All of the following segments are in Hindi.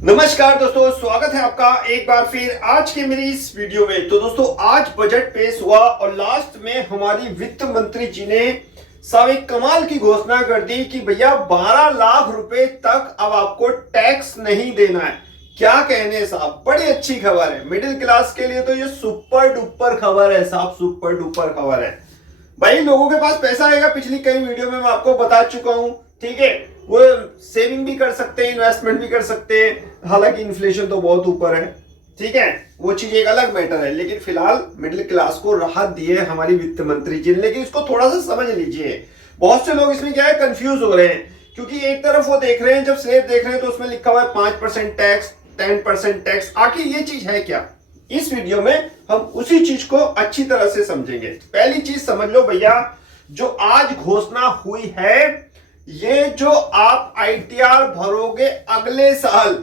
नमस्कार दोस्तों, स्वागत है आपका एक बार फिर आज के मेरी इस वीडियो में। तो दोस्तों आज बजट पेश हुआ और लास्ट में हमारी वित्त मंत्री जी ने साहब एक कमाल की घोषणा कर दी कि भैया 12 लाख रुपए तक अब आपको टैक्स नहीं देना है। क्या कहने साहब, बड़ी अच्छी खबर है मिडिल क्लास के लिए। तो ये सुपर डुपर खबर है साहब, सुपर डुपर खबर है भाई। लोगों के पास पैसा आएगा, पिछली कई वीडियो में मैं आपको बता चुका हूं, ठीक है। वो सेविंग भी कर सकते हैं, इन्वेस्टमेंट भी कर सकते हैं। हालांकि इन्फ्लेशन तो बहुत ऊपर है, ठीक है, वो चीज एक अलग मैटर है। लेकिन फिलहाल मिडिल क्लास को राहत दी है हमारी वित्त मंत्री जी ने। लेकिन इसको थोड़ा सा समझ लीजिए, बहुत से लोग इसमें क्या है कंफ्यूज हो रहे हैं। क्योंकि एक तरफ वो देख रहे हैं, जब स्लेब देख रहे हैं तो उसमें लिखा हुआ है 5% टैक्स, 10% टैक्स। आखिर ये चीज है क्या? इस वीडियो में हम उसी चीज को अच्छी तरह से समझेंगे। पहली चीज समझ लो भैया, जो आज घोषणा हुई है, ये जो आप आईटीआर भरोगे अगले साल,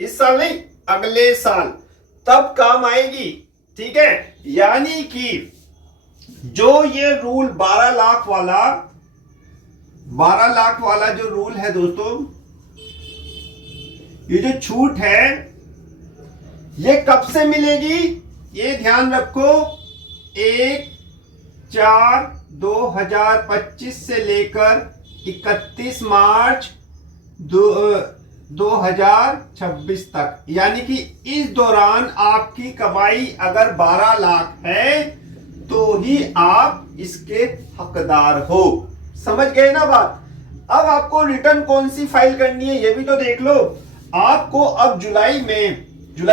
इस साल नहीं अगले साल, तब काम आएगी, ठीक है। यानी कि जो ये रूल 12 लाख वाला जो रूल है दोस्तों, ये जो छूट है, ये कब से मिलेगी ये ध्यान रखो। 1/4/2025 से लेकर 31 मार्च 2026 तक। यानी कि इस दौरान आपकी कमाई अगर 12 लाख है तो ही आप इसके हकदार हो। समझ गए ना बात? अब आपको रिटर्न कौन सी फाइल करनी है ये भी तो देख लो। आपको अब जुलाई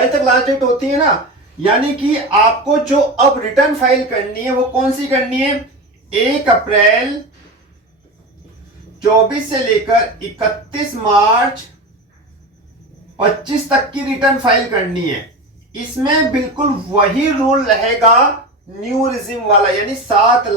तक लास्ट डेट होती है ना, यानी कि आपको जो अब रिटर्न फाइल करनी है वो कौन सी करनी है? 1 अप्रैल 24 से लेकर 31 मार्च 25 तक की रिटर्न फाइल करनी है। इसमें बिल्कुल वही रूल रहेगा न्यू रिजिम वाला, यानी 7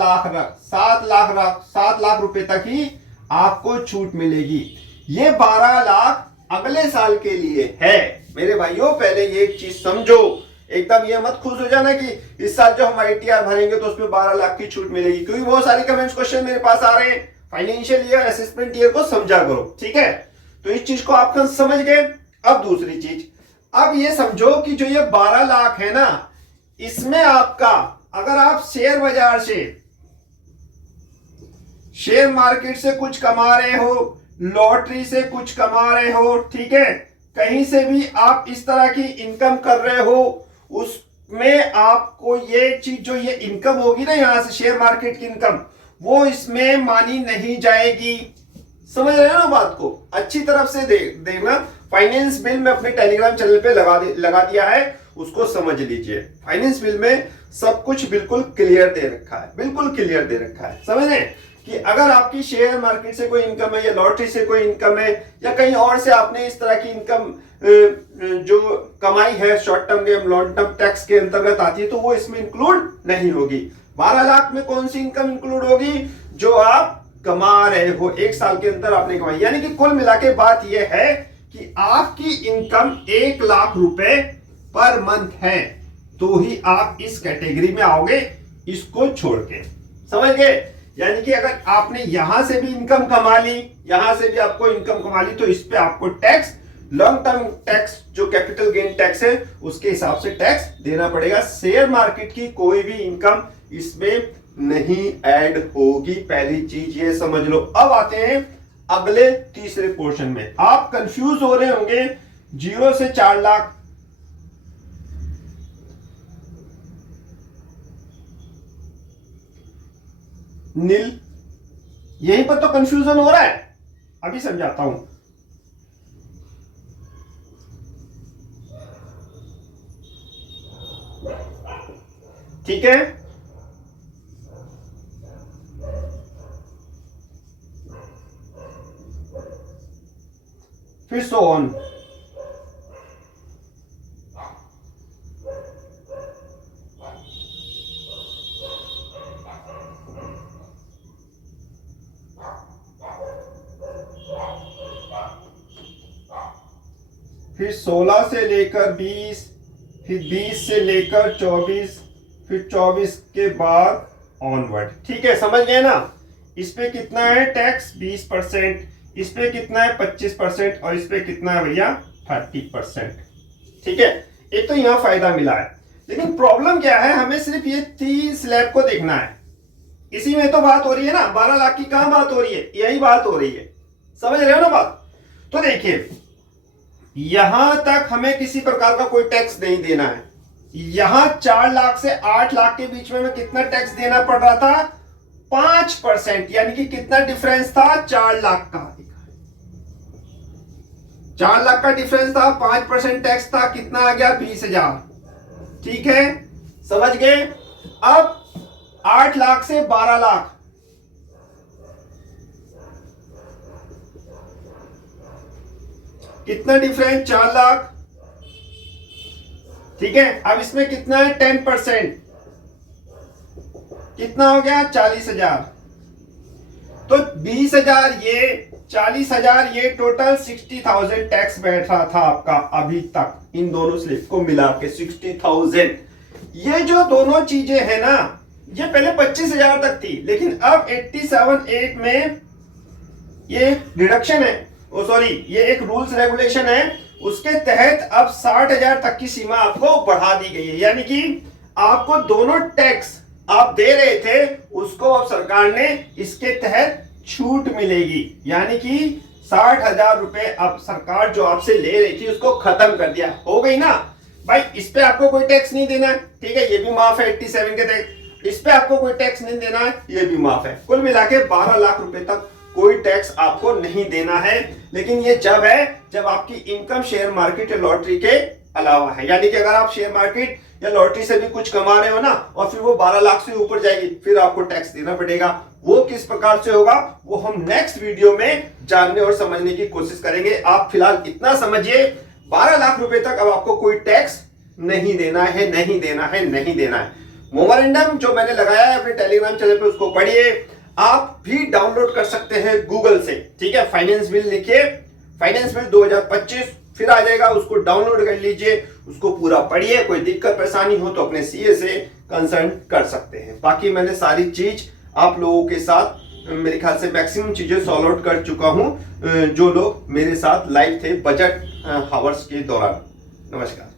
लाख रुपए तक ही आपको छूट मिलेगी। ये 12 लाख अगले साल के लिए है मेरे भाइयों। पहले ये एक चीज समझो, एकदम ये मत खुश हो जाना कि इस साल जो हम आईटीआर भरेंगे तो उसमें 12 लाख की छूट मिलेगी। क्योंकि बहुत सारे कमेंट्स क्वेश्चन मेरे पास आ रहे हैं, फाइनेंशियल ईयर असेसमेंट ईयर को समझा करो, ठीक है। तो इस चीज को आप समझ गए। अब दूसरी चीज, अब ये समझो कि जो ये 12 लाख है ना, इसमें आपका अगर आप शेयर बाजार से, शेयर मार्केट से कुछ कमा रहे हो, लॉटरी से कुछ कमा रहे हो, ठीक है, कहीं से भी आप इस तरह की इनकम कर रहे हो, उसमें आपको ये चीज जो ये इनकम होगी ना यहां से शेयर मार्केट की इनकम, वो इसमें मानी नहीं जाएगी। समझ रहे हो ना बात को? अच्छी तरफ से देखना। फाइनेंस बिल में अपने टेलीग्राम चैनल पे लगा दिया है, उसको समझ लीजिए। फाइनेंस बिल में सब कुछ बिल्कुल क्लियर दे रखा है, बिल्कुल क्लियर दे रखा है। समझ रहे हैं कि अगर आपकी शेयर मार्केट से कोई इनकम है, या लॉटरी से कोई इनकम है, या कहीं और से आपने इस तरह की इनकम जो कमाई है शॉर्ट टर्म या लॉन्ग टर्म टैक्स के अंतर्गत आती है, तो वो इसमें इंक्लूड नहीं होगी। 12 लाख में कौन सी इनकम इंक्लूड होगी? जो आप कमा रहे हो, एक साल के अंदर आपने कमाई। यानी कि कुल मिला के बात यह है कि आपकी इनकम 1 लाख रुपए पर मंथ है तो ही आप इस कैटेगरी में आओगे, इसको छोड़ के। समझ गए? यानी कि अगर आपने यहां से भी इनकम कमा ली, यहां से भी आपको इनकम कमा ली, तो इस पे आपको टैक्स, लॉन्ग टर्म टैक्स जो कैपिटल गेन टैक्स है उसके हिसाब से टैक्स देना पड़ेगा। शेयर मार्केट की कोई भी इनकम इसमें नहीं ऐड होगी। पहली चीज ये समझ लो। अब आते हैं अगले तीसरे पोर्शन में। आप कंफ्यूज हो रहे होंगे 0 से 4 लाख, नील, यहीं पर तो कंफ्यूजन हो रहा है। अभी समझाता हूं। ठीक है, फिर सो ऑन। फिर 16 से लेकर 20, फिर 20 से लेकर 24, फिर 24 के बाद ऑनवर्ड। ठीक है, समझ गए ना? इस पे कितना है टैक्स? 20%। इस पे कितना है? 25%। और इस पे कितना है भैया? 30%। ठीक है, एक तो यहां फायदा मिला है, लेकिन प्रॉब्लम क्या है, हमें सिर्फ ये 3 स्लैब को देखना है। इसी में तो बात हो रही है ना, 12 लाख की कहां बात हो रही है, यही बात हो रही है, समझ रहे हो ना बात। तो देखिए यहां तक हमें किसी प्रकार का कोई टैक्स नहीं देना है। यहां 4 लाख से 8 लाख के बीच में हमें कितना टैक्स देना पड़ रहा था, 5%, यानी कि कितना डिफरेंस था, 4 लाख का। 4 लाख का डिफरेंस था, 5% टैक्स था, कितना आ गया, 20,000। ठीक है, समझ गए। अब 8 लाख से 12 लाख, कितना डिफरेंस, 4 लाख। ठीक है, अब इसमें कितना है, 10%, कितना हो गया, 40,000। तो 20,000 ये, 40,000 ये, टोटल 60,000 टैक्स बैठ रहा था आपका अभी तक, इन दोनों स्लिप को मिला के 60,000। ये जो दोनों चीजें हैं ना, ये पहले 25,000 तक थी, लेकिन अब 87(8) में ये डिडक्शन है, सॉरी ये एक रूल्स रेगुलेशन है, उसके तहत अब 60,000 तक की सीमा आपको बढ़ा दी गई है। यानी कि आपको दोनों टैक्स आप दे रहे थे, उसको अब सरकार ने इसके तहत छूट मिलेगी। यानी कि 60,000 रुपए अब सरकार जो आपसे ले रही थी उसको खत्म कर दिया, हो गई ना भाई। इस पे आपको कोई टैक्स नहीं देना है, ठीक है, ये भी माफ है 87 के तहत। इस पे आपको कोई टैक्स नहीं देना है, ये भी माफ है। कुल मिला के 12 लाख रुपए तक कोई टैक्स आपको नहीं देना है। लेकिन ये जब है जब आपकी इनकम शेयर मार्केट या लॉटरी के अलावा है। यानी कि अगर आप शेयर मार्केट या लॉटरी से भी कुछ कमा रहे हो ना, और फिर वो 12 लाख से ऊपर जाएगी, फिर आपको टैक्स देना पड़ेगा। वो किस प्रकार से होगा, वो हम नेक्स्ट वीडियो में जानने और समझने की कोशिश करेंगे। आप फिलहाल इतना समझिए, 12 लाख रुपए तक अब आपको कोई टैक्स नहीं देना है, नहीं देना है, नहीं देना है। मोमेंटम जो मैंने लगाया है अपने टेलीग्राम चैनल पे, उसको पढ़िए। आप भी डाउनलोड कर सकते हैं गूगल से, ठीक है। फाइनेंस बिल लिखिए, फाइनेंस बिल 2025 फिर आ जाएगा, उसको डाउनलोड कर लीजिए, उसको पूरा पढ़िए। कोई दिक्कत परेशानी हो तो अपने सीए से कंसल्ट कर सकते हैं। बाकी मैंने सारी चीज आप लोगों के साथ मेरे ख्याल से मैक्सिमम चीजें सॉल्व आउट कर चुका हूं, जो लोग मेरे साथ लाइव थे बजट हावर्स के दौरान। नमस्कार।